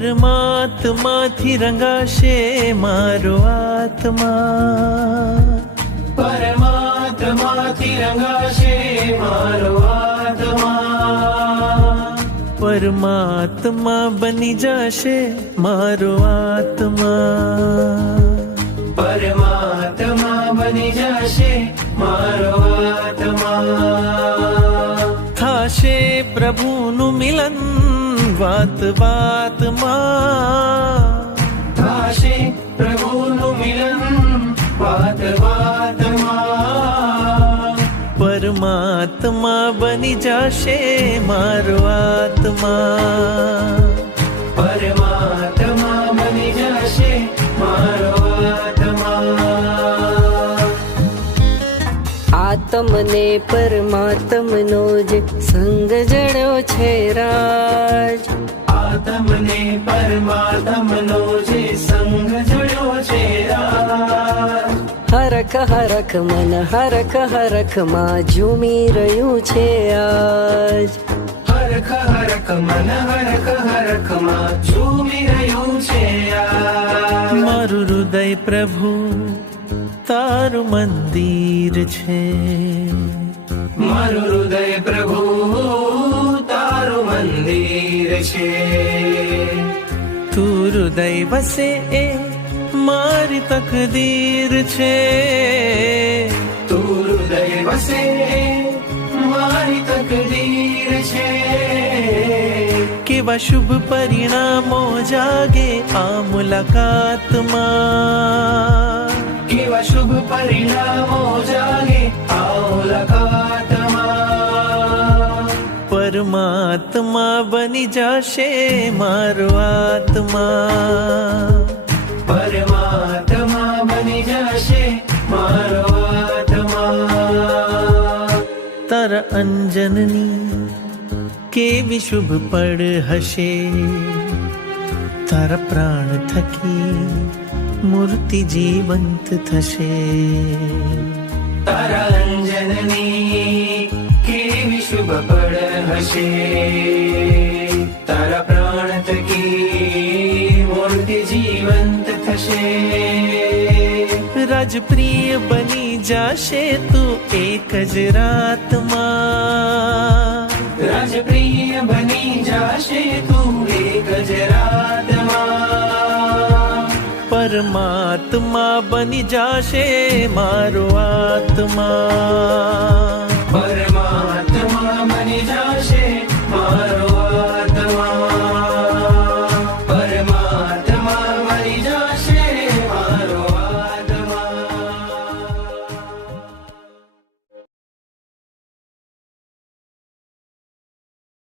પરમાત્માથી રંગાશે મારો આત્મા, પરમાત્માથી રંગાશે મારો આત્મા, પરમાત્મા બની જશે મારો આત્મા, પરમાત્મા બની જશે મારો આત્મા. થાશે પ્રભુનું મિલન વાત વાતમાં, થાશે પ્રભુનું મિલન વાત વાતમાં, પરમાત્મા બની જશે મારો આત્મા, પરમાત્મા બની જશે મારો આત્મા. આત્મને પરમાત્મનો જે સંગ જડ્યો છે રાજ, આત્મને પરમાત્મનો જે સંગ જડ્યો છે રાજ, હરખ હરખ મન હરખ હરખમાં ઝૂમી રહ્યું છે આજ, હરખ હરખ મન હરખ હરખમાં ઝૂમી રહ્યું છે આજ. મારું હૃદય પ્રભુ તારું મંદિર છે, મારું હૃદય પ્રભુ તારું મંદિર છે, તું હૃદય વસે એ મારી તકદીર છે, તું હૃદય વસે મારી તકદીર છે. કેવા શુભ પરિણામો જાગે આ મુલાકાતમાં, કેવા શુભ પરિણામો જાગે આ મુલાકાતમાં, પરમાત્મા બની જશે મારો આત્મા, પરમાત્મા બની જશે મારો આત્મા. તારા અંજનની કેવી શુભ પડ હશે, તારા પ્રાણ થકી મૂર્તિ જીવંત થશે, તારા અંજનની કેવી શુભ પડ હશે, તારા પ્રાણ થકી મૂર્તિ જીવંત થશે. રાજપ્રિય બની જશે તું એક જ રાતમાં, રાજપ્રિય બની જશે તું એક જ રાતમાં, પરમાત્મા બની જશે મારો આત્મા, પરમાત્મા